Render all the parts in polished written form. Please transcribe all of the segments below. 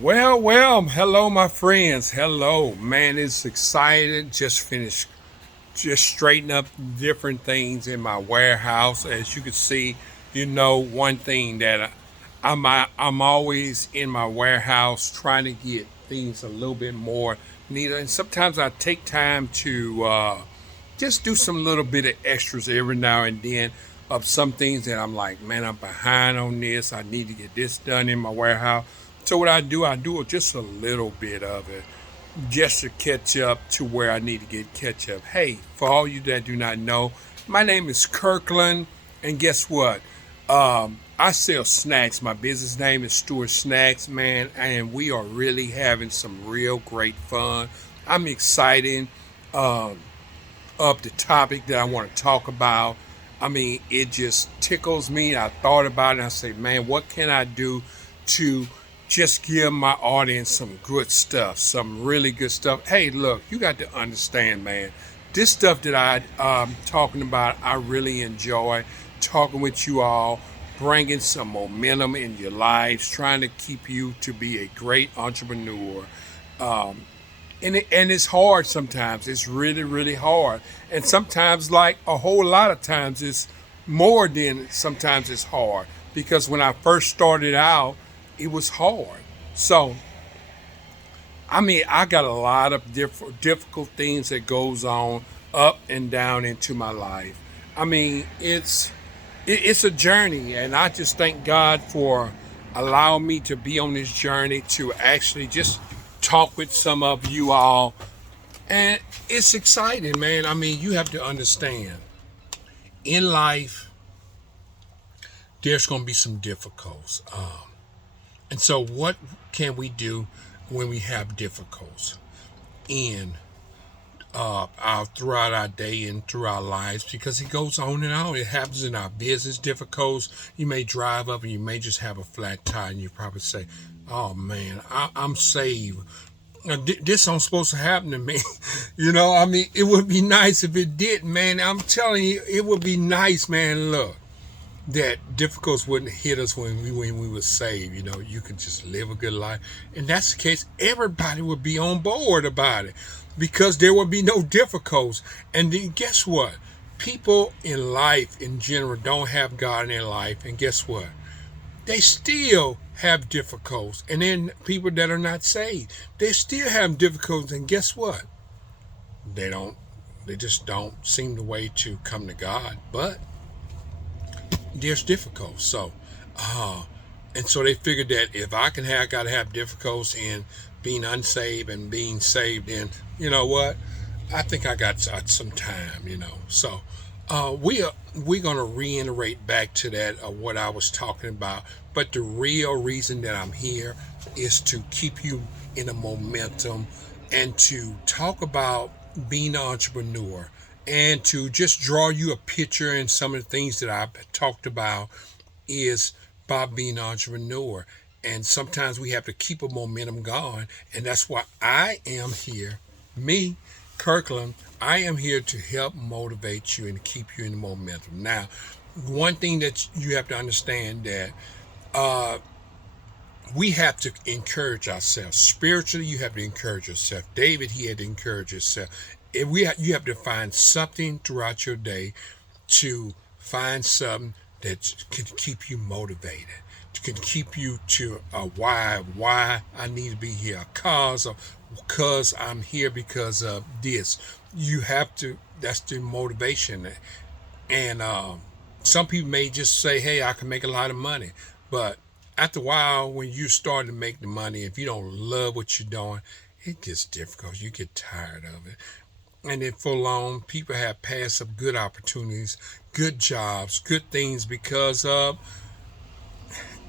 Hello, my friends. Hello, man. It's excited. Just finished, just straightening up different things in my warehouse. As you can see, one thing that I'm always in my warehouse trying to get things a little bit more neater. And sometimes I take time to just do some little bit of extras every now and then of some things that I'm like, man, I'm behind on this. I need to get this done in my warehouse. So what I do just a little bit of it just to catch up to where I need to get catch up. Hey, for all you that do not know, my name is Kirkland, and guess what? I sell snacks. My business name is Stewart Snacks, man, and we are really having some real great fun. I'm excited. Um, of the topic that I want to talk about. I mean, it just tickles me. I thought about it and I say, man, what can I do to just give my audience some good stuff, some really good stuff? Hey, look, you got to understand, man, this stuff that I'm talking about, I really enjoy talking with you all, bringing some momentum in your lives, trying to keep you to be a great entrepreneur. Um, and it's hard sometimes. It's really, really hard. And sometimes, like a whole lot of times, it's more than sometimes it's hard. Because when I first started out, it was hard. So, I mean, I got a lot of difficult things that goes on up and down into my life. I mean, it's a journey, and I just thank God for allowing me to be on this journey to actually just talk with some of you all. And it's exciting, man. I mean, you have to understand in life, there's going to be some difficulties. And so, what can we do when we have difficulties in throughout our day and through our lives? Because it goes on and on. It happens in our business difficulties. You may drive up and you may just have a flat tire, and you probably say, "Oh man, I'm saved. This ain't supposed to happen to me." I mean, it would be nice if it did, man. I'm telling you, it would be nice, man. Look, that difficulties wouldn't hit us when we were saved. You could just live a good life, and that's the case. Everybody would be on board about it because there would be no difficulties. And then guess what? People in life in general don't have God in their life, and guess what? They still have difficulties. And then people that are not saved, they still have difficulties. And guess what? They don't. They just don't seem the way to come to God. But there's difficulties. Uh, and so they figured that if I gotta have difficulties in being unsaved and being saved, then you know what? I think I got some time. So we're gonna reiterate back to that what I was talking about. But the real reason that I'm here is to keep you in a momentum and to talk about being an entrepreneur and to just draw you a picture and some of the things that I've talked about is about being an entrepreneur. And sometimes we have to keep a momentum going. And that's why I am here. Me, Kirkland, I am here to help motivate you and keep you in the momentum. Now, one thing that you have to understand that uh, we have to encourage ourselves. Spiritually, you have to encourage yourself. David, he had to encourage himself. You have to find something throughout your day to find something that can keep you motivated, can keep you to a why I need to be here, cause I'm here because of this. You have to. That's the motivation, and some people may just say, "Hey, I can make a lot of money," but after a while, when you start to make the money, if you don't love what you're doing, it gets difficult. You get tired of it. And then for long, people have passed up good opportunities, good jobs, good things because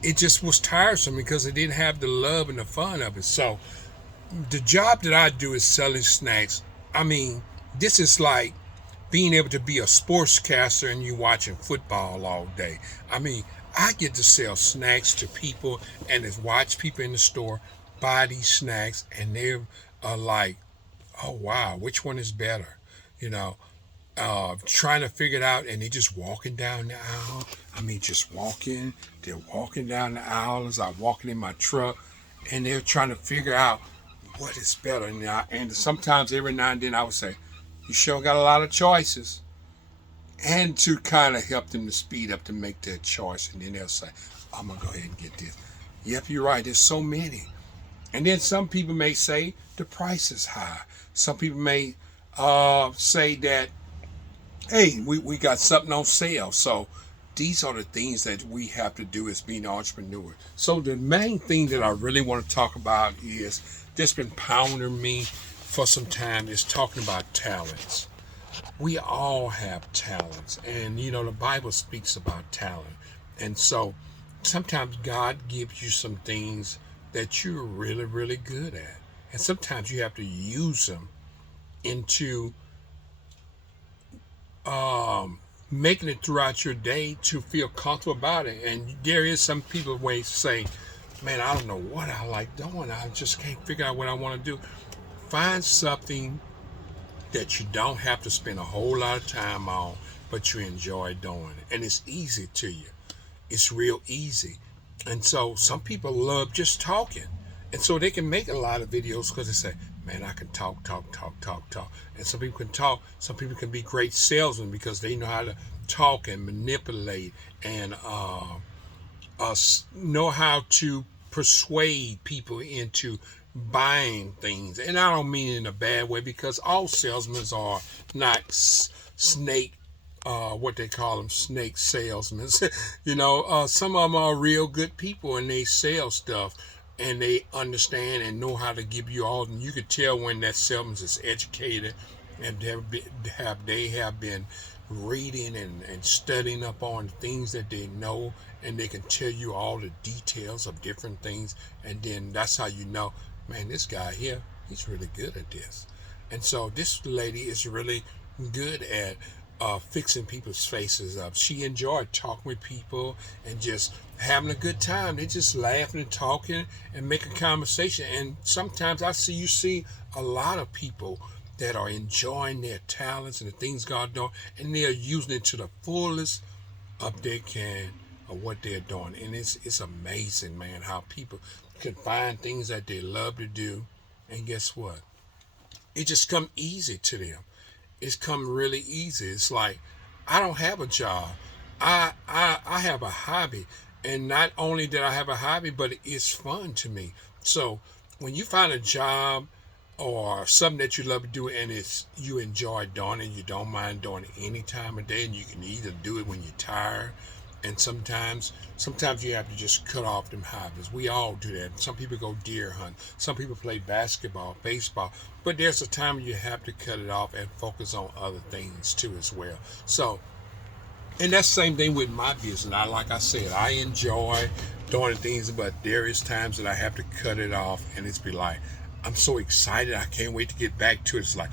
it just was tiresome because they didn't have the love and the fun of it. So the job that I do is selling snacks. I mean, this is like being able to be a sportscaster and you watching football all day. I mean, I get to sell snacks to people and just watch people in the store buy these snacks and they are like, oh wow, which one is better? You know, trying to figure it out, and they just walking down the aisle. I mean, just walking. They're walking down the aisle as I'm walking in my truck, and they're trying to figure out what is better. And sometimes every now and then I would say, you sure got a lot of choices. And to kind of help them to speed up to make their choice. And then they'll say, I'm going to go ahead and get this. Yep, you're right. There's so many. And then some people may say the price is high. Some people may say that, hey, we got something on sale. So these are the things that we have to do as being entrepreneurs. So the main thing that I really want to talk about is that's been pounding me for some time is talking about talents. We all have talents, and the Bible speaks about talent. And so sometimes God gives you some things that you're really, really good at, and sometimes you have to use them into making it throughout your day to feel comfortable about it. And there is some people who say, man, I don't know what I like doing, I just can't figure out what I want to do. Find something that you don't have to spend a whole lot of time on, but you enjoy doing it. And it's easy to you. It's real easy. And so some people love just talking. And so they can make a lot of videos because they say, man, I can talk. And some people can talk. Some people can be great salesmen because they know how to talk and manipulate and know how to persuade people into buying things. And I don't mean it in a bad way, because all salesmen are not snake what they call them, snake salesmen. Some of them are real good people and they sell stuff and they understand and know how to give you all. And you could tell when that salesman is educated and they have been reading and studying up on things that they know, and they can tell you all the details of different things. And then that's how you know, man, this guy here, he's really good at this. And so this lady is really good at fixing people's faces up. She enjoyed talking with people and just having a good time. They just laughing and talking and making conversation. And sometimes you see a lot of people that are enjoying their talents and the things God doing, and they're using it to the fullest of they can of what they're doing. And it's amazing, man, how people can find things that they love to do, and guess what? It just come easy to them. It's come really easy. It's like, I don't have a job. I have a hobby. And not only that I have a hobby, but it's fun to me. So when you find a job or something that you love to do and you enjoy doing it, you don't mind doing it any time of day, and you can either do it when you're tired, and sometimes you have to just cut off them hobbies. We all do that. Some people go deer hunt. Some people play basketball, baseball. But there's a time you have to cut it off and focus on other things too as well. So, and that's the same thing with my business. Like I said, I enjoy doing things, but there is times that I have to cut it off, and it's be like, I'm so excited. I can't wait to get back to it. It's like,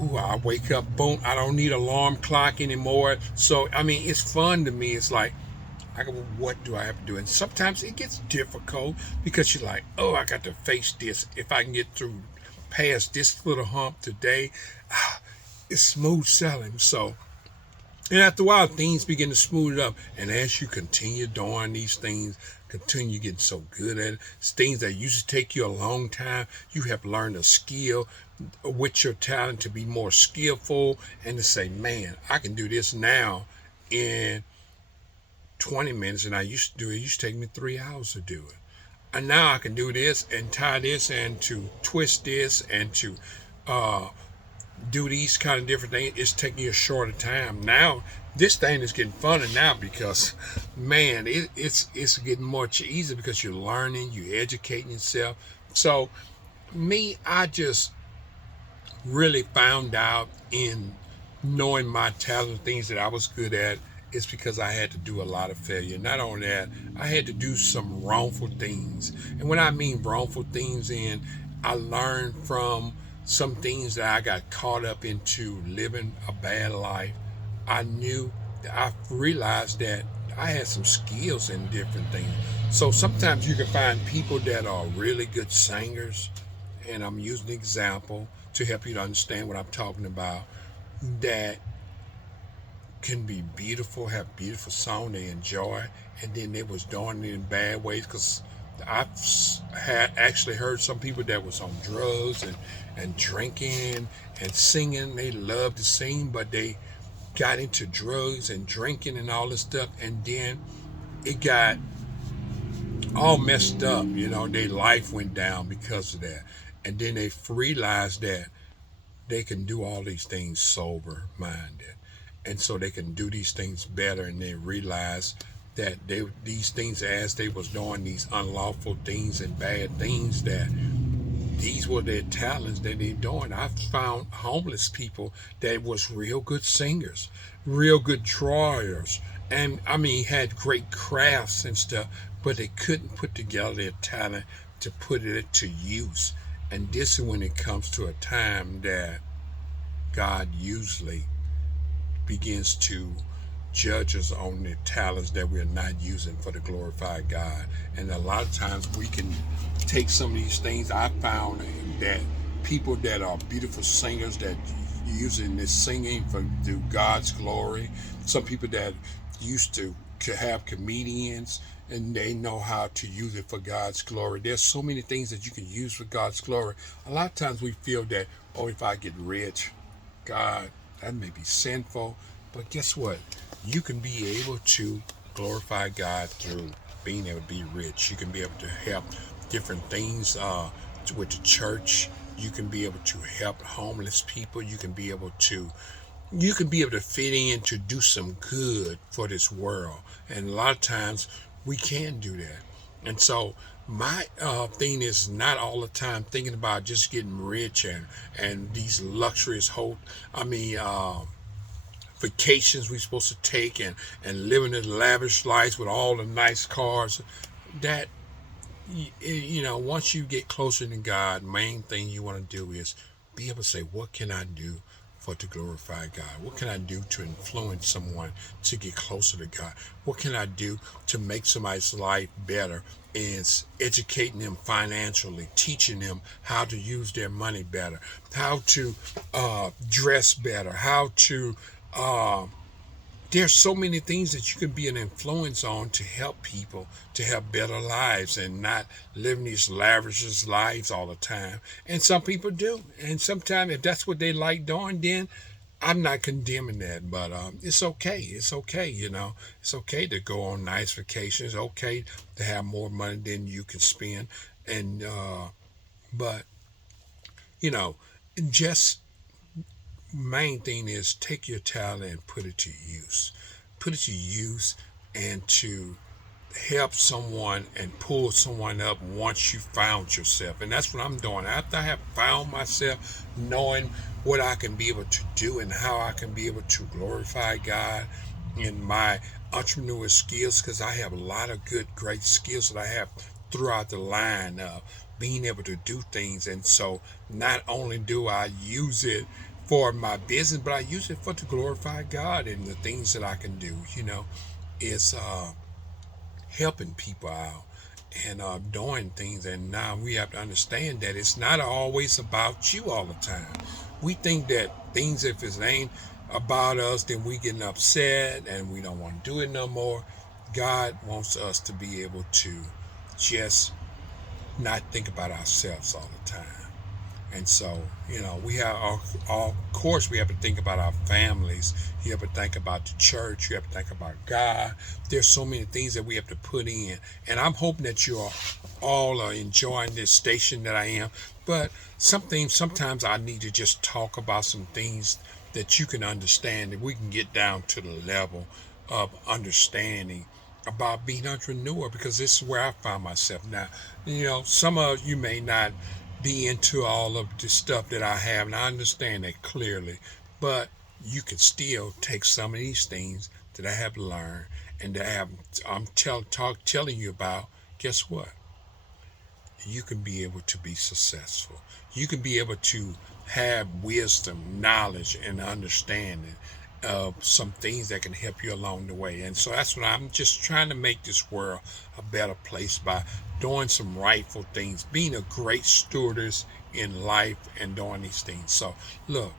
ooh, I wake up, boom, I don't need an alarm clock anymore. So, I mean, it's fun to me. It's like, what do I have to do? And sometimes it gets difficult because you're like, oh, I got to face this. If I can get through past this little hump today, it's smooth sailing. So, and after a while, things begin to smooth up. And as you continue doing these things, continue getting so good at it, it's things that used to take you a long time, you have learned a skill with your talent to be more skillful and to say, man, I can do this now in 20 minutes, and I used to do it. It used to take me 3 hours to do it. And now I can do this and tie this and to twist this and to do these kind of different things. It's taking you a shorter time. Now, this thing is getting funner now because, man, it's getting much easier because you're learning, you're educating yourself. So, me, I just really found out in knowing my talent, things that I was good at, it's because I had to do a lot of failure. Not only that, I had to do some wrongful things. And when I mean wrongful things, I learned from some things that I got caught up into living a bad life. I realized that I had some skills in different things. So sometimes you can find people that are really good singers, and I'm using an example to help you to understand what I'm talking about, that can be beautiful, have beautiful song they enjoy, and then they was doing it in bad ways because I've had actually heard some people that was on drugs and drinking and singing. They loved to sing, but they got into drugs and drinking and all this stuff, and then it got all messed up. Their life went down because of that, and then they realized that they can do all these things sober minded, and so they can do these things better, and they realize that these things, as they was doing these unlawful things and bad things, that these were their talents that they're doing. I've found homeless people that was real good singers, real good drawers, and I mean had great crafts and stuff, but they couldn't put together their talent to put it to use. And this is when it comes to a time that God usually begins to judge us on the talents that we're not using for the glorified God. And a lot of times we can take some of these things. I found that people that are beautiful singers that using this singing for God's glory. Some people that used to have comedians and they know how to use it for God's glory. There's so many things that you can use for God's glory. A lot of times we feel that, oh, if I get rich, God, that may be sinful. But guess what? You can be able to glorify God through being able to be rich. You can be able to help different things with the church. You can be able to help homeless people. You can be able to fit in to do some good for this world. And a lot of times we can do that. And so my thing is not all the time thinking about just getting rich and these luxurious vacations we're supposed to take and living in lavish lives with all the nice cars. That, once you get closer to God, main thing you want to do is be able to say, what can I do to glorify God? What can I do to influence someone to get closer to God? What can I do to make somebody's life better? Is educating them financially, teaching them how to use their money better, how to dress better, how to there's so many things that you can be an influence on to help people to have better lives and not living these lavish lives all the time. And some people do. And sometimes if that's what they like doing, then I'm not condemning that. But it's okay. It's okay, It's okay to go on nice vacations. It's okay to have more money than you can spend. And but just main thing is take your talent and put it to use. Put it to use and to help someone and pull someone up once you found yourself. And that's what I'm doing. After I have found myself, knowing what I can be able to do and how I can be able to glorify God in my entrepreneur skills, because I have a lot of great skills that I have throughout the line of being able to do things. And so not only do I use it for my business, but I use it to glorify God, and the things that I can do, is helping people out and doing things. And now we have to understand that it's not always about you all the time. We think that things, if it ain't about us, then we getting upset and we don't want to do it no more. God wants us to be able to just not think about ourselves all the time. And so, we have, of course, we have to think about our families. You have to think about the church. You have to think about God. There's so many things that we have to put in. And I'm hoping that you all are enjoying this station that I am. But sometimes I need to just talk about some things that you can understand, that we can get down to the level of understanding about being an entrepreneur, because this is where I find myself now. Some of you may not be into all of the stuff that I have, and I understand that clearly, but you can still take some of these things that I have learned and that I'm telling you about. Guess what? You can be able to be successful. You can be able to have wisdom, knowledge, and understanding of some things that can help you along the way. And so that's what I'm just trying to make this world a better place by doing some rightful things, being a great stewardess in life and doing these things. So look,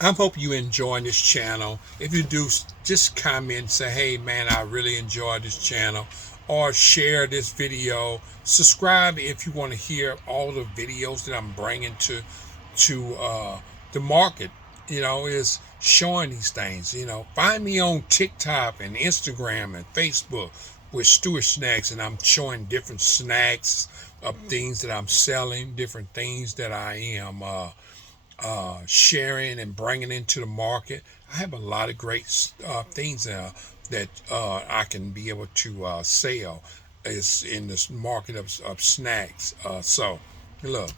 I hope you enjoying this channel. If you do, just comment and say, hey man, I really enjoy this channel. or share this video. Subscribe if you want to hear all the videos that I'm bringing to the market. Is showing these things. Find me on TikTok and Instagram and Facebook with Stewart Snacks, and I'm showing different snacks of things that I'm selling, different things that I am sharing and bringing into the market. I have a lot of great things that I can be able to sell is in this market of snacks. So, look,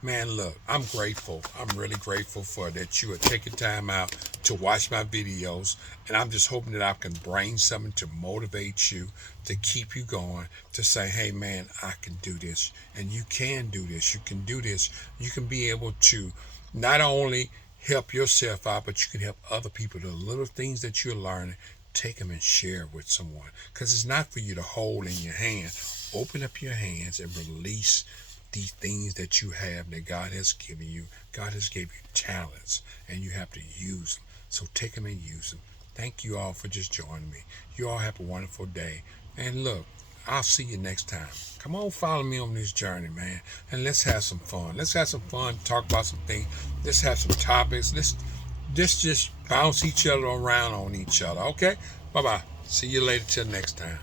man, look, I'm grateful. I'm really grateful for that you are taking time out to watch my videos. And I'm just hoping that I can bring something to motivate you, to keep you going, to say, hey, man, I can do this. And you can do this. You can do this. You can be able to not only help yourself out, but you can help other people. The little things that you're learning, take them and share with someone. Because it's not for you to hold in your hand. Open up your hands and release these things that you have that God has given you. God has given you talents, and you have to use them. So take them and use them. Thank you all for just joining me. You all have a wonderful day. And look, I'll see you next time. Come on, follow me on this journey, man. And let's have some fun. Let's have some fun, talk about some things. Let's have some topics. Let's just bounce each other around on each other, okay? Bye-bye. See you later till next time.